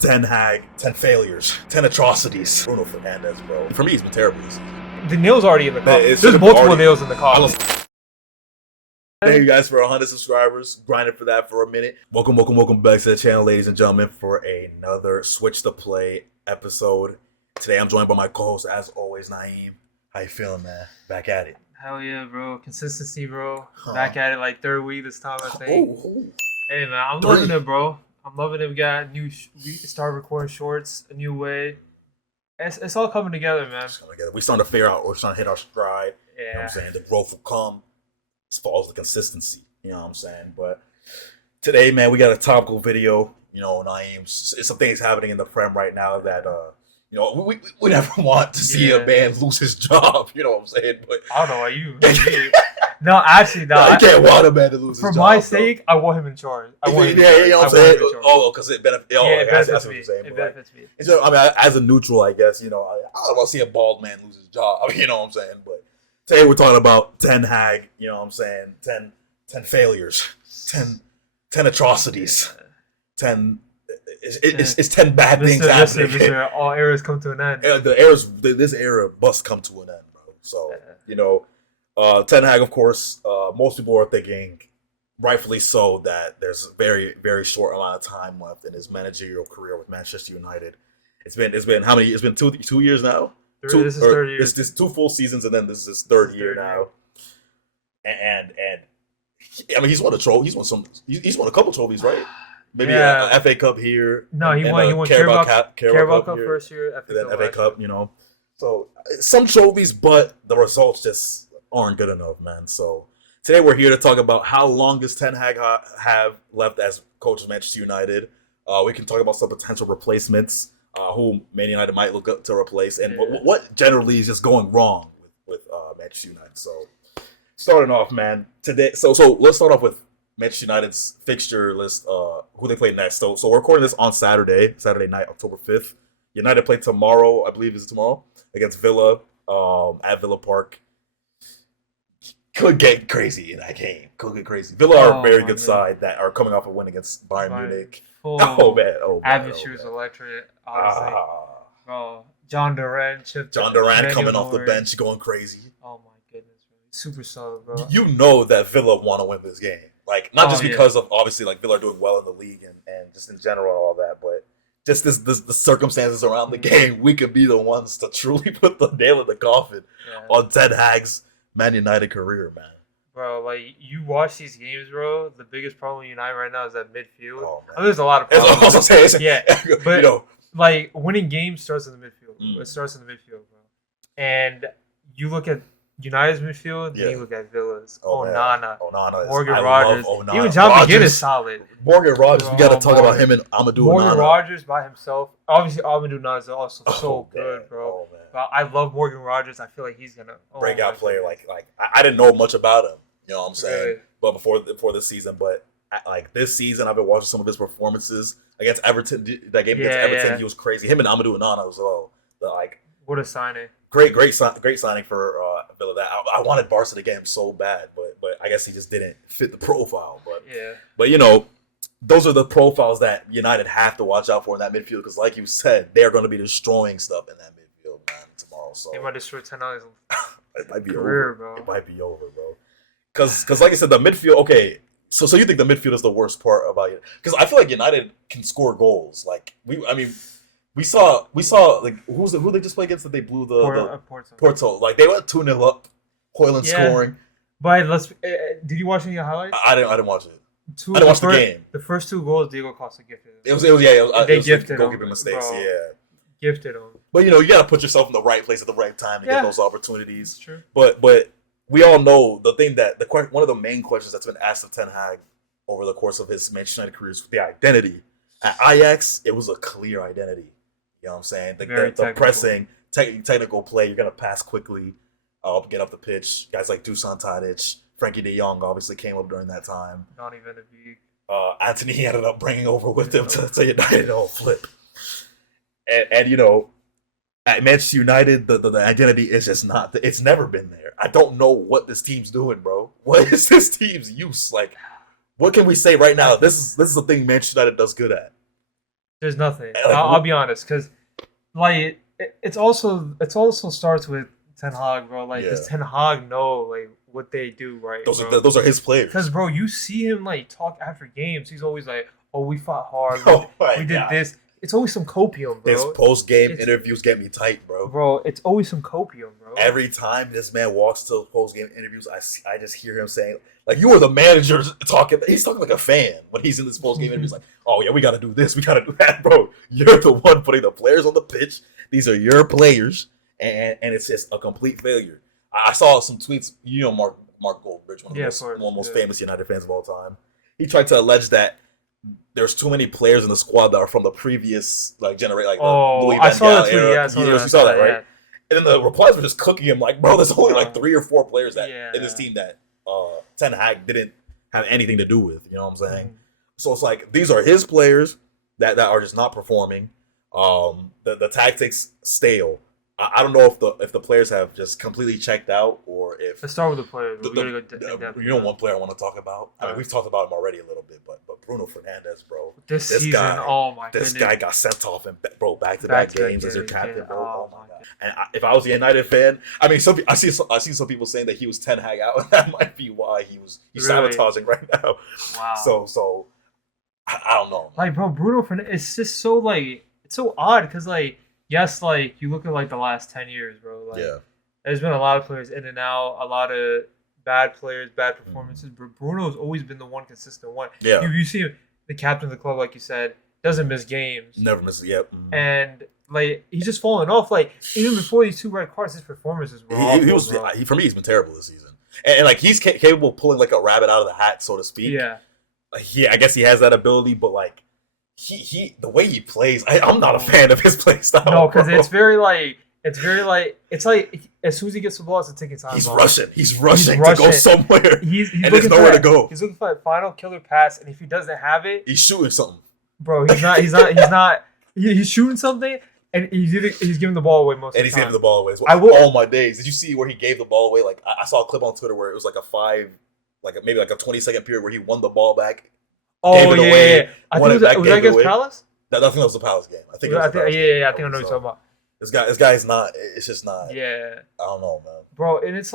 10 Hag, 10 failures, 10 atrocities. Bruno Fernandez, bro. For me, he's been terrible this season. The nail's already in the coffin. It's There's multiple already- nails in the coffin. Thank you guys for 100 subscribers. Grinding for that for a minute. Welcome back to the channel, ladies and gentlemen, for another Switch to Play episode. Today I'm joined by my co-host, as always, Naeem. How you feeling, man? Back at it. Hell yeah, bro. Consistency, bro. Back at it like third week this time, I think. Oh. Hey, man, I'm loving it, bro. I'm loving it. We got we started recording shorts a new way. It's all coming together, man. We starting to figure out, we're starting to hit our stride. Yeah. You know what I'm saying? The growth will come as far as the consistency. You know what I'm saying? But today, man, we got a topical video. You know, Naeem, it's some things happening in the Prem right now that, you know, we never want to see a man lose his job. You know what I'm saying? But I don't know why you. No, actually, no. You can't want a man to lose his job. For my sake, I want him in charge. You know what I'm saying? Oh, because it benefits. It benefits me. It benefits me. I mean, as a neutral, I guess, you know, I don't want to see a bald man lose his job. I mean, you know what I'm saying? But today we're talking about 10 Hag, you know what I'm saying? 10 failures, 10 atrocities, 10. It's 10 bad things happening. Mr. All eras come to an end. This era must come to an end, bro. So, you know, 10 Hag, of course, most people are thinking, rightfully so, that there's a very, very short amount of time left in his managerial career with Manchester United. It's been how many? It's been two years now. This is third year. This 2 full seasons, and then this is his third year now. And I mean, he's won a trophy. He's won a couple trophies, right? Maybe an FA Cup here. No, he won Carabao Cup first year, and then FA Cup, you know. So some trophies, but the results just aren't good enough, man. So today we're here to talk about how long does Ten Hag have left as coach of Manchester United. We can talk about some potential replacements, who Man United might look up to replace, and what generally is just going wrong with Manchester United. So starting off, man, today. So let's start off with Manchester United's fixture list, who they play next. So we're recording this on Saturday night, October 5th. United play tomorrow, I believe it's tomorrow, against Villa, at Villa Park. Could get crazy in that game. Could get crazy. Villa are a very good side that are coming off a win against Bayern Munich. Oh man. Atmosphere's electric, honestly. Bro, John Durant coming off the bench going crazy. Oh my goodness, bro. Super solid, bro. You know that Villa want to win this game. Like, not just because of, obviously, like, Villa are doing well in the league and just in general and all that, but just the circumstances around the game, we could be the ones to truly put the nail in the coffin on Ten Hag's Man United career, man. Bro, like, you watch these games, bro, the biggest problem with United right now is that midfield. Oh, I mean, there's a lot of problems. But, you know, like, winning games starts in the midfield. It starts in the midfield, bro. And you look at United's midfield, then you look at Villa's. Onana, Morgan Rogers, even John McGinn is solid. Morgan Rogers, we got to talk about him and Amadou Onana. Morgan Rogers by himself. Obviously, Amadou Onana is also so good, bro. But I love Morgan Rogers. I feel like he's gonna breakout player. Like I didn't know much about him. You know what I'm saying? Really? But before this season, but like this season, I've been watching some of his performances against Everton. That game against Everton, he was crazy. Him and Amadou Onana as well. What a signing! Great signing for Villa. That I wanted Barca to get him so bad, but I guess he just didn't fit the profile. But you know, those are the profiles that United have to watch out for in that midfield, because, like you said, they are going to be destroying stuff in that midfield, man, tomorrow. So they might destroy 10 hours. It might be career, over, bro. It might be over, bro. Because like I said, the midfield. Okay, so you think the midfield is the worst part about it? Because I feel like United can score goals. Like we saw like who they just played against that they blew the Porto. Like they went 2-0 up, Højlund scoring. But did you watch any highlights? I didn't watch it. I didn't watch the game. The first 2 goals Diego Costa gifted. It was gifted goalkeeping mistakes. Bro. Yeah, gifted them. But you know, you got to put yourself in the right place at the right time to get those opportunities. That's true. But we all know the thing that one of the main questions that's been asked of Ten Hag over the course of his Manchester United career is the identity. At Ajax, it was a clear identity. You know what I'm saying? The pressing, technical play. You're gonna pass quickly, get up the pitch. Guys like Dusan Tadic, Frankie De Jong obviously came up during that time. Donny van de Beek. Anthony he ended up bringing over with him to United on flip. And you know, at Manchester United, the identity is just not. It's never been there. I don't know what this team's doing, bro. What is this team's use? Like, what can we say right now? This is the thing Manchester United does good at. There's nothing. I'll be honest, because like it's also starts with Ten Hag, bro. Like, does Ten Hag know like what they do, right? Those are his players. Because bro, you see him like talk after games. He's always like, "Oh, we fought hard. We did this." It's always some copium, bro. His post-game interviews get me tight, bro. Bro, it's always some copium, bro. Every time this man walks to post-game interviews, I just hear him saying, like, you were the manager talking. He's talking like a fan when he's in this post-game interviews. Like, oh yeah, we got to do this, we got to do that, bro. You're the one putting the players on the pitch. These are your players, and it's just a complete failure. I saw some tweets. You know, Mark Goldbridge, one of the most famous United fans of all time. He tried to allege that there's too many players in the squad that are from the previous generation, like Louis Van Gaal era. Yeah, you saw that, right? Yeah. And then the replies were just cooking him like, bro, there's only like 3 or 4 players that in this team that Ten Hag didn't have anything to do with. You know what I'm saying? So it's like these are his players that are just not performing. The tactics stale. I don't know if the players have just completely checked out or if. Let's start with the players. You know, one player I want to talk about. I mean, we've talked about him already a little bit, but Bruno Fernandes, bro. This season, guy, oh my goodness. This guy got sent off in back-to-back games as your captain, bro. Oh my god. And if I was a United fan, I mean, I see some people saying that he was Ten Hag out, and that might be why he's sabotaging right now. Wow. So I don't know. Like, bro, Bruno Fernandes, it's just so it's so odd because yes, you look at the last 10 years, bro. There's been a lot of players in and out, a lot of bad players, bad performances. But Bruno's always been the one consistent one. Yeah. You see him, the captain of the club, like you said, doesn't miss games. Never misses. Yep. And he's just falling off. Even before these 2 red cards, his performances were awful. For me, he's been terrible this season. And he's capable of pulling a rabbit out of the hat, so to speak. Yeah. I guess he has that ability, but he the way he plays, I'm not a fan of his play style. No, because it's like as soon as he gets the ball, it's a ticking time. He's rushing to go somewhere. And there's nowhere to go. He's looking for that final killer pass, and if he doesn't have it, he's shooting something. Bro, he's shooting something, and he's giving the ball away most of the time. And he's giving the ball away. All my days. Did you see where he gave the ball away? I saw a clip on Twitter where it was maybe a 20-second period where he won the ball back. Oh yeah. I think was that against Palace? I think that was the Palace game. I think I know what you're talking about. This guy's not. It's just not. Yeah. I don't know, man. Bro, and it's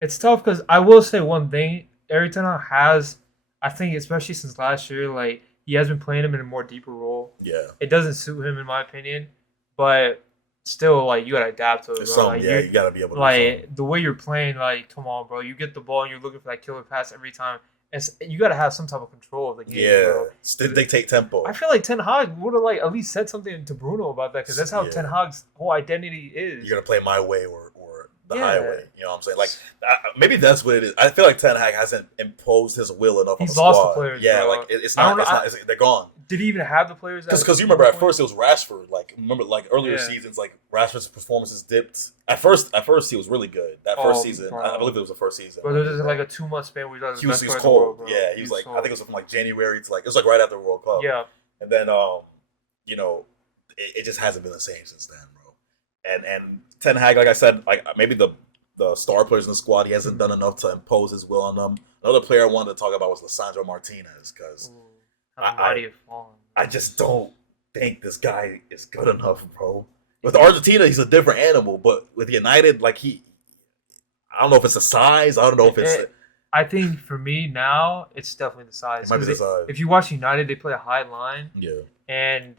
it's tough because I will say one thing. Erik ten Hag has, I think, especially since last year, he has been playing him in a more deeper role. Yeah. It doesn't suit him in my opinion, but still, you gotta adapt to it, bro. You gotta be able to. The way you're playing, come on, bro. You get the ball and you're looking for that killer pass every time. You gotta have some type of control of the game. Yeah, they take tempo. I feel like Ten Hag would have at least said something to Bruno about that because that's how Ten Hag's whole identity is. You're gonna play my way or the highway. You know what I'm saying? Maybe that's what it is. I feel like Ten Hag hasn't imposed his will enough. He's on the lost the players. Yeah, bro. It's not. They're gone. Did he even have the players? Because you remember at first it was Rashford. Earlier seasons, Rashford's performances dipped. At first he was really good. That first season, bro. I believe it was the first season. But there was a 2-month span where he was cold. World, yeah, he was I think it was from January to it was right after the World Cup. Yeah, and then it just hasn't been the same since then, bro. And Ten Hag, like I said, maybe the star players in the squad, he hasn't done enough to impose his will on them. Another player I wanted to talk about was Lisandro Martinez because I just don't think this guy is good enough, bro. With Argentina, he's a different animal, but with United, I don't know if it's the size. I don't know if it's. I think for me now, it's definitely the size. It might be the size. If you watch United, they play a high line. Yeah. And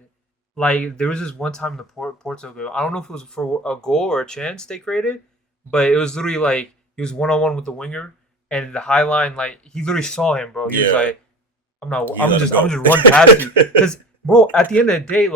there was this one time in the Porto game. I don't know if it was for a goal or a chance they created, but it was literally he was 1-on-1 with the winger, and the high line he literally saw him, bro. He was like, I'm just run past you because, bro. At the end of the day,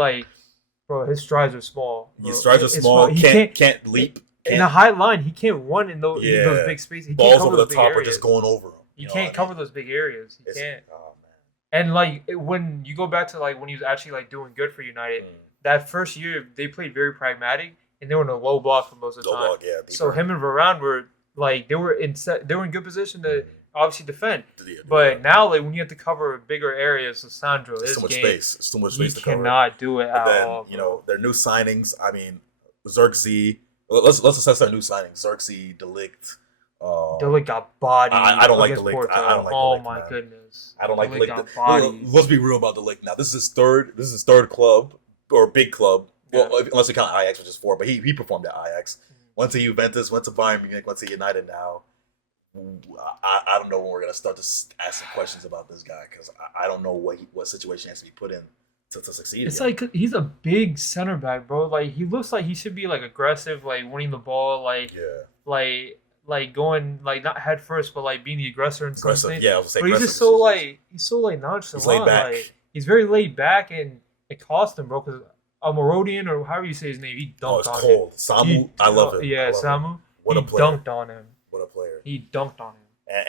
bro, his strides are small. Bro. His strides are small. He can't leap. In a high line, he can't run in those big spaces. He Balls can't cover over those the top areas. are just going over him. You can't cover those big areas. You can't. Oh man. And when you go back to when he was actually doing good for United, that first year they played very pragmatic and they were in a low block for most of the time. So him and Varane were they were in good position to obviously defend. But now when you have to cover bigger areas, Lisandro, it's too much space. It's too much space to cover. He cannot do it at all. Their new signings. I mean, Xerxes. Let's assess their new signings. Xerxes, De Ligt, De Ligt got bodied. I don't like De Ligt. I don't like Oh De Ligt, my man. goodness. I don't like De got Ligt. bodied. Let's be real about De Ligt now. This is his third. This is his third club or big club. Well, unless you count Ajax, which is 4, but he performed at Ajax. Went to Juventus, went to Bayern Munich, went to United now. I don't know when we're gonna start to ask some questions about this guy because I don't know what situation he has to be put in to succeed. It's like he's a big center back, bro. Like he looks like he should be like aggressive, like winning the ball, like going like not head first, but like being the aggressor and something. Yeah, I was saying. But he's just so like nonchalant. He's laid back. Like, he's very laid back, and it cost him, bro. Because Almirodian or however you say his name, he dunked on him. Samu, I love him. Yeah, Samu. What a player. Dunked on him. What a player. He dunked on him.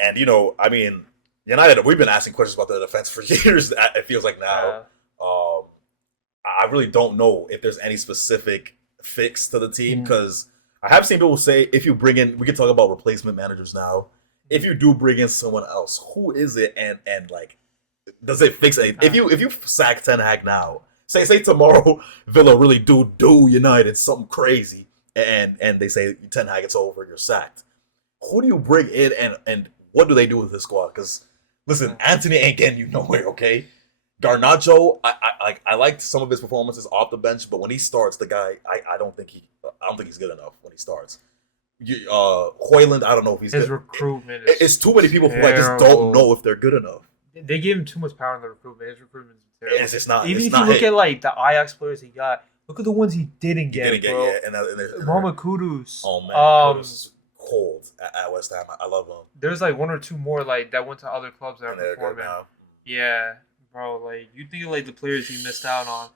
And you know, I mean, United, we've been asking questions about the defense for years. It feels like now. I really don't know if there's any specific fix to the team because I have seen people say if you bring in, we can talk about replacement managers now. If you do bring in someone else, who is it? And like, does it fix anything? If you sack Ten Hag now, say tomorrow Villa really do United something crazy, and they say Ten Hag it's over, you're sacked. Who do you bring in and what do they do with this squad? Because listen, Anthony ain't getting you nowhere. Okay. Garnacho, I liked some of his performances off the bench, but when he starts, the guy, I don't think he's good enough when he starts. Hoyland, I don't know if he's his good. recruitment. It's too many people who I just don't know if they're good enough. They gave him too much power in the recruitment. His recruitment is terrible. It's not. Even it's if not you look at like the Ajax players he got, look at the ones he didn't get. Bro. Yeah, and Mohammad Kudus. Oh man, Kudus is cold at West Ham. I love him. There's like 1 or 2 more like that went to other clubs that are performing. Yeah. Bro, like you think of like the players he missed out on.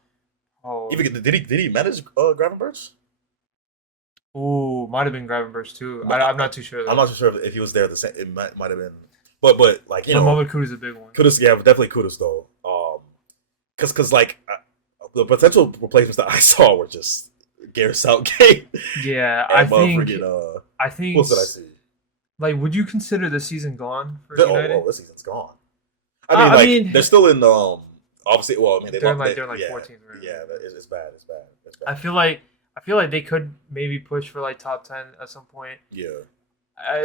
Oh, even did he manage Gravenberch? Ooh, might have been Gravenberch too. I'm not too sure. Though. I'm not too sure if he was there. It might have been, but like you know, Mohamed Kudus is a big one. Kudus, yeah, definitely Kudus though. Because like the potential replacements that I saw were just Gareth Southgate. Yeah, I think. What else did I see? Like, would you consider the season gone for United? Oh, this season's gone. I mean, they're still in obviously. Well, I mean, they're like 14th. Right? Yeah, it's bad. I feel like they could maybe push for like top 10 at some point. Yeah.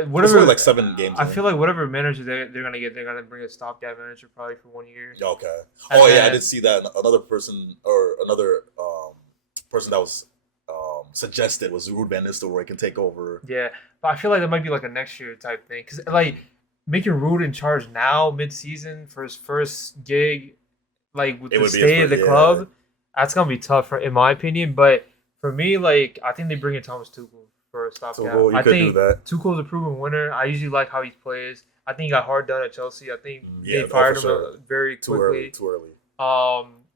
Whatever, like 7 games. I feel like whatever manager they're gonna get, they're gonna bring a stopgap manager probably for 1 year. Okay. Yeah, I did see that. Another person person that was suggested was Ruud van Nistelrooy can take over. Yeah, but I feel like that might be like a next year type thing because like making Ruud in charge now mid-season for his first gig, like with the state of the club, that's gonna be tough in my opinion. But for me, like I think they bring in Thomas Tuchel for a stopgap. I think Tuchel's a proven winner. I usually like how he plays. I think he got hard done at Chelsea. I think they fired him very quickly. Too early.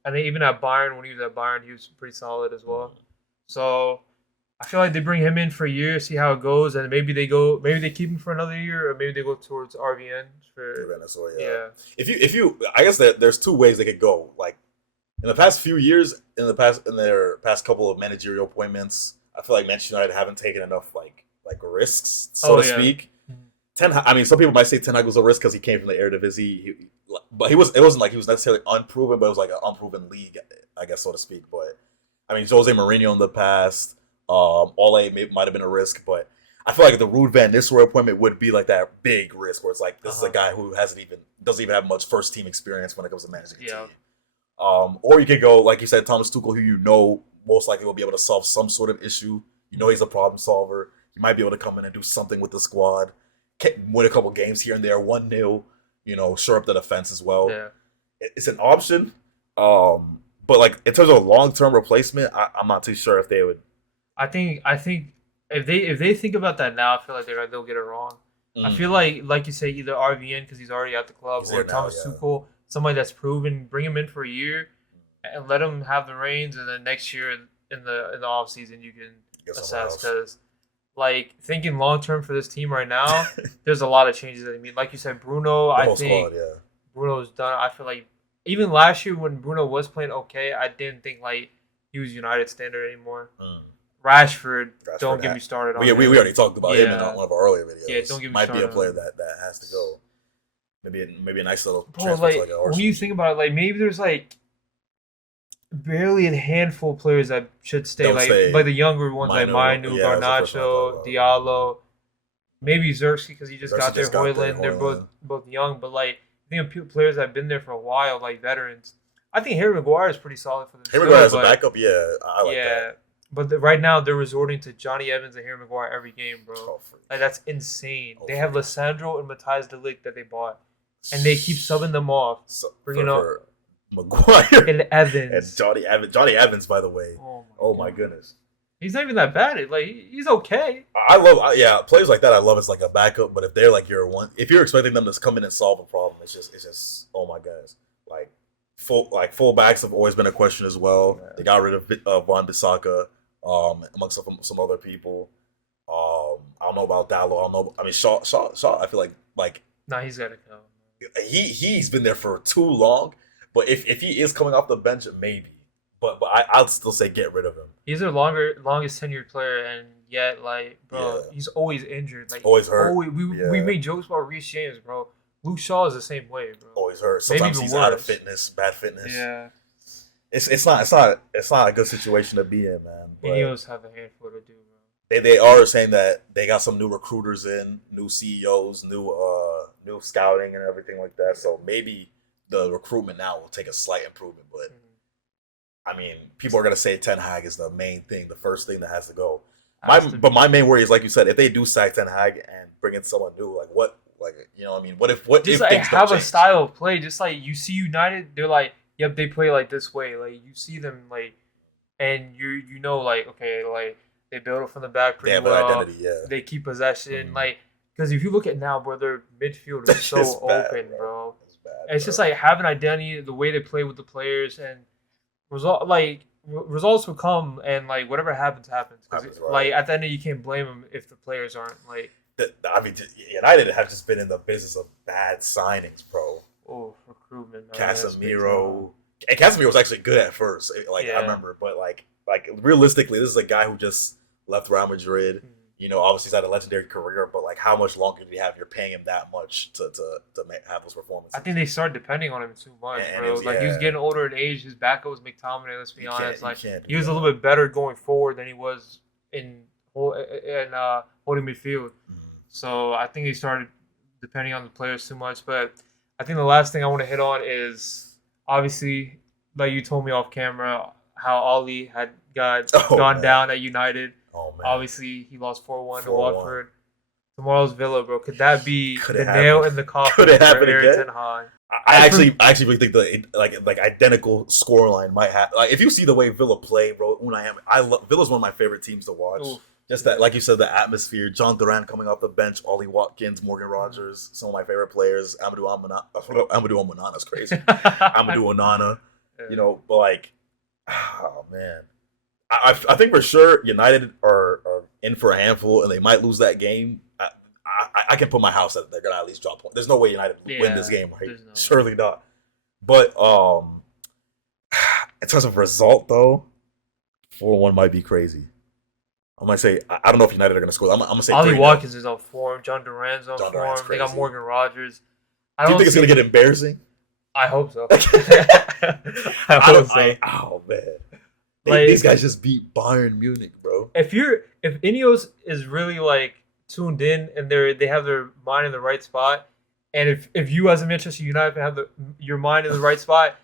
And then even at Bayern, when he was at Bayern, he was pretty solid as well. So I feel like they bring him in for a year, see how it goes, and maybe they keep him for another year, or maybe they go towards RVN for Venezuela. Yeah. If you, I guess that there's 2 ways they could go. Like in the past few years, in their past couple of managerial appointments, I feel like Manchester United haven't taken enough like risks, so to speak. I mean, some people might say Ten Hag was a risk because he came from the Eredivisie, but it wasn't like he was necessarily unproven, but it was like an unproven league, I guess, so to speak. But I mean, Jose Mourinho in the past. Ole might have been a risk, but I feel like the Ruud van Nistelrooy appointment would be like that big risk where it's like this is a guy who doesn't even have much first team experience when it comes to managing a team. Or you could go like you said, Thomas Tuchel, who you know most likely will be able to solve some sort of issue. You know he's a problem solver. He might be able to come in and do something with the squad, win a couple games here and there, 1-0. You know, shore up the defense as well. Yeah. It's an option, but like in terms of a long-term replacement, I'm not too sure if they would. I think if they think about that now, I feel like they'll get it wrong. I feel like you say, either RVN because he's already at the club, or Thomas Tuchel, somebody that's proven. Bring him in for a year and let him have the reins, and then next year in the off season you can assess. Because like thinking long term for this team right now, there's a lot of changes that I mean. Like you said, Bruno, I think squad, Bruno's done. I feel like even last year when Bruno was playing okay, I didn't think like he was United standard anymore. Rashford, don't get me started on him. We already talked about him in one of our earlier videos. Yeah, don't get me started. Might be a player that has to go. Maybe a nice little transfer like, to like an Arsenal. When you think about it, like maybe there's like barely a handful of players that should stay, like the younger ones, like Mainu, Garnacho, Diallo. maybe Xerxes because he just got there. Hoyland, they're both young, but like I think players that have been there for a while, like veterans. I think Harry Maguire is pretty solid for them. Harry Maguire as a backup, I like that. But right now they're resorting to Johnny Evans and Harry Maguire every game, bro. Like that's insane. They have Lissandro and Matthijs de Ligt that they bought, and they keep subbing them off, bringing up Maguire and Evans and Johnny Evans, by the way. Oh my goodness. He's not even that bad. Like he's okay. I love players like that. I love as like a backup, but if they're like if you're expecting them to come in and solve a problem, it's just oh my gosh. Full backs have always been a question as well. Yeah. They got rid of Van Bissaka, amongst some other people. I don't know about Dallo. I don't know. I mean Shaw. I feel like he's gotta come. He's been there for too long. But if he is coming off the bench, maybe. But I'd still say get rid of him. He's their longest tenured player, and yet he's always injured. Like always hurt. We made jokes about Reece James, bro. Luke Shaw is the same way, bro. Always hurt. Sometimes he's out of bad fitness. Yeah. It's not a good situation to be in, man. And he always have a handful to do, They bro. are saying that they got some new recruiters in, new CEOs, new scouting and everything like that. So maybe the recruitment now will take a slight improvement, but I mean, people are gonna say Ten Hag is the main thing, the first thing that has to go. But my main worry is, like you said, if they do sack Ten Hag and bring in someone new, like what, like you know, what I mean, what if just like have a style of play, just like you see United, they're like, yep, they play like this way, like you see them like, and you know like okay, like they build it from the back pretty well. Identity, yeah. They keep possession, like because if you look at now, bro, their midfield is so open, bro. It's just like having identity, the way they play with the players, and results will come, and like whatever happens. Cause like at the end, you can't blame them if the players aren't like. I mean, United have just been in the business of bad signings, bro. Oh, recruitment. Casemiro, and Casemiro was actually good at first. I remember, but like realistically, this is a guy who just left Real Madrid. Mm-hmm. You know, obviously he's had a legendary career, but like, how much longer do you have? You're paying him that much to have those performances. I think they started depending on him too much, bro. He was getting older in age. His backup was McTominay. Let's be honest. He was a little bit better going forward than he was in holding midfield. Mm. So I think he started depending on the players too much. But I think the last thing I want to hit on is obviously, like you told me off camera, how Ollie had gone down at United. Oh, man. Obviously, he lost 4-1 to Watford. Tomorrow's Villa, bro. Could that be the nail in the coffin? Could it happen again? I actually really think the like identical scoreline might happen. Like if you see the way Villa play, bro, Villa's one of my favorite teams to watch. Ooh. Just that, like you said, the atmosphere. John Duran coming off the bench, Ollie Watkins, Morgan Rogers, some of my favorite players. Amadou Onana is crazy. Amadou Onana, you know, but like, oh man. I think for sure United are in for a handful, and they might lose that game. I can put my house that they're gonna at least drop points. There's no way United win this game, right? No surely not. But in terms of result, though, 4-1 might be crazy. I might say I don't know if United are gonna score. I'm gonna say Ollie Watkins is on form. John Duran's on form. They got Morgan Rogers. Do you think it's gonna get embarrassing? I hope so. I hope so. Oh man. These guys just beat Bayern Munich, bro. If Ineos is really like tuned in and they have their mind in the right spot, and if you as a Manchester United fan have your mind in the right spot,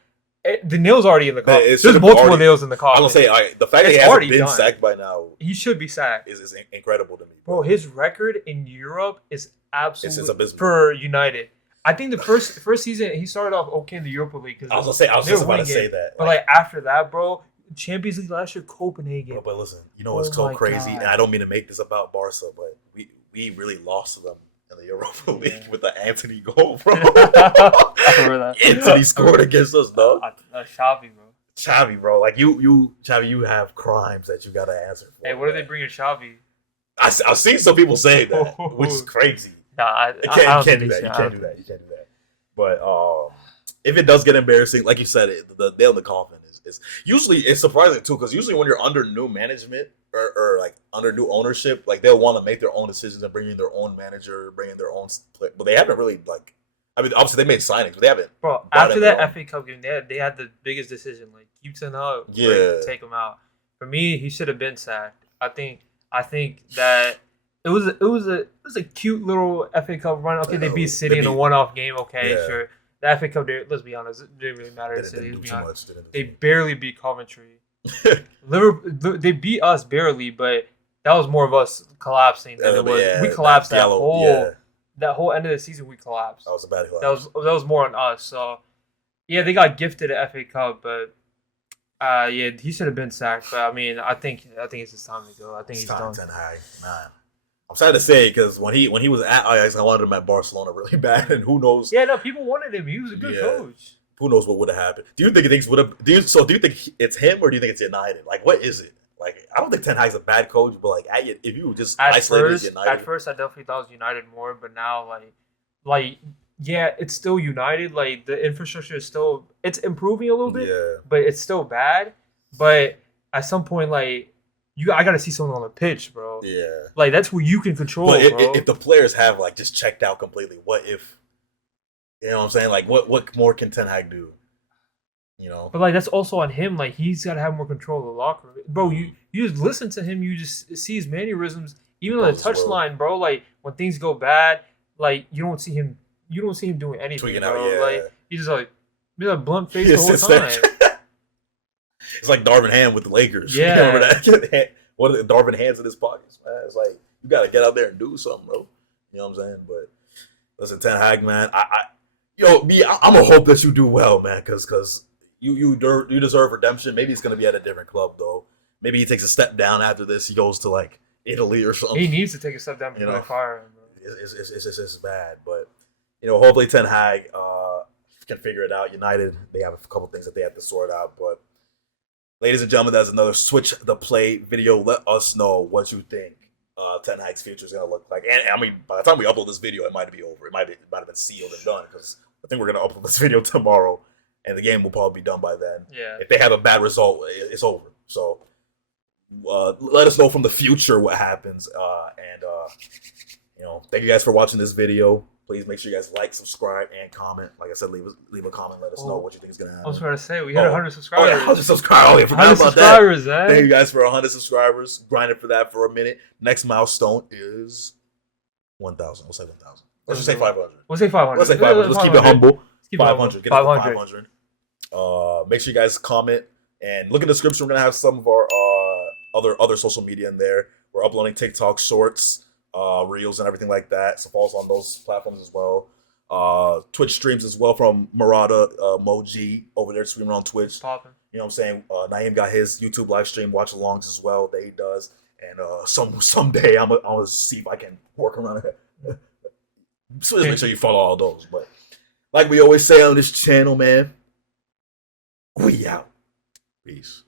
the nail's already in the coffin. There's multiple nails in the coffin. I will say the fact that he hasn't been sacked by now, he should be sacked. Is incredible to me, bro. His record in Europe is absolutely it's abysmal for United. I think the first season he started off okay in the Europa League. I was just about to say that, but like after that, bro. Champions League last year, Copenhagen. But listen, you know what's so crazy? God. And I don't mean to make this about Barca, but we really lost to them in the Europa League with the Anthony goal, bro. I remember that. Anthony scored against us, dog. Xavi, bro. Xavi, bro. Like Xavi, you have crimes that you got to answer for. Hey, what are they bringing Xavi? I've seen some people say that, which is crazy. Nah, you can't do that. You can't do that. But if it does get embarrassing, like you said, the nail in the coffin is usually it's surprising too, because usually when you're under new management or like under new ownership, like they'll want to make their own decisions and bring in their own manager, bring in their own play. But they haven't really like. I mean, obviously they made signings, but they haven't. Bro, after that FA Cup game, they had the biggest decision, like keep Ten Hag, take him out. For me, he should have been sacked. I think that it was a cute little FA Cup run. Okay, they beat City in a one-off game. Okay, sure. The FA Cup, let's be honest, it didn't really matter to City. They barely beat Coventry. Liverpool, they beat us barely, but that was more of us collapsing than it was. We collapsed that whole end of the season. We collapsed. That was a bad collapse. That was more on us. So yeah, they got gifted an FA Cup, but he should have been sacked. But I mean, I think it's his time to go. I think he's done. Ten Hag, man. I'm sad to say because when he was at Ajax, I wanted him at Barcelona really bad, and who knows? Yeah, no, people wanted him. He was a good coach. Who knows what would have happened? Do you think would have? Do you think it's him or do you think it's United? Like, what is it? Like, I don't think Ten Hag's a bad coach, but like, if you just isolated United, at first I definitely thought it was United more, but now yeah, it's still United. Like the infrastructure is it's improving a little bit, but it's still bad. But at some point, like I gotta see someone on the pitch, bro. Yeah, like that's where you can control. But bro. If the players have like just checked out completely, what if? You know what I'm saying? Like, what more can Ten Hag do? You know, but like that's also on him. Like he's got to have more control of the locker room, bro. You just listen to him. You just see his mannerisms, even on the touchline, bro. Like when things go bad, like you don't see him doing anything, tweaking bro. Out, like he's just like blunt face the whole time. It's like Darvin Ham with the Lakers. Yeah, you remember that? What are the Darvin hands in his pockets, man? It's like you got to get out there and do something, bro. You know what I'm saying? But listen, Ten Hag, man, I'm gonna hope that you do well, man, because you deserve redemption. Maybe it's gonna be at a different club though. Maybe he takes a step down after this. He goes to like Italy or something. He needs to take a step down before they fire him. Bro. It's bad, but hopefully Ten Hag can figure it out. United, they have a couple things that they have to sort out. But ladies and gentlemen, that's another Switch the Play video. Let us know what you think Ten Hag's future is gonna look like. And I mean, by the time we upload this video, it might be over. It might have been sealed and done because I think we're gonna upload this video tomorrow, and the game will probably be done by then. Yeah. If they have a bad result, it's over. So let us know from the future what happens. Thank you guys for watching this video. Please make sure you guys like, subscribe, and comment. Like I said, leave a comment. Let us know what you think is gonna happen. I was going to say we had 100 subscribers. 100 subscribers. I forgot 100 about subscribers, that. man. Thank you guys for 100 subscribers. Grinding for that for a minute. Next milestone is 1,000. We'll say 1,000. Let's just say 500. We'll say 500. Let's say 500. Let's keep it humble. 500. Get it to 500. Make sure you guys comment and look in the description. We're gonna have some of our other social media in there. We're uploading TikTok shorts, reels, and everything like that. So follow us on those platforms as well. Twitch streams as well from Murata Moji over there streaming on Twitch. Popping. You know what I'm saying? Naeem got his YouTube live stream watch alongs as well that he does. And someday I'm gonna see if I can work around it. So just make sure you follow all those. But like we always say on this channel, man, we out. Peace.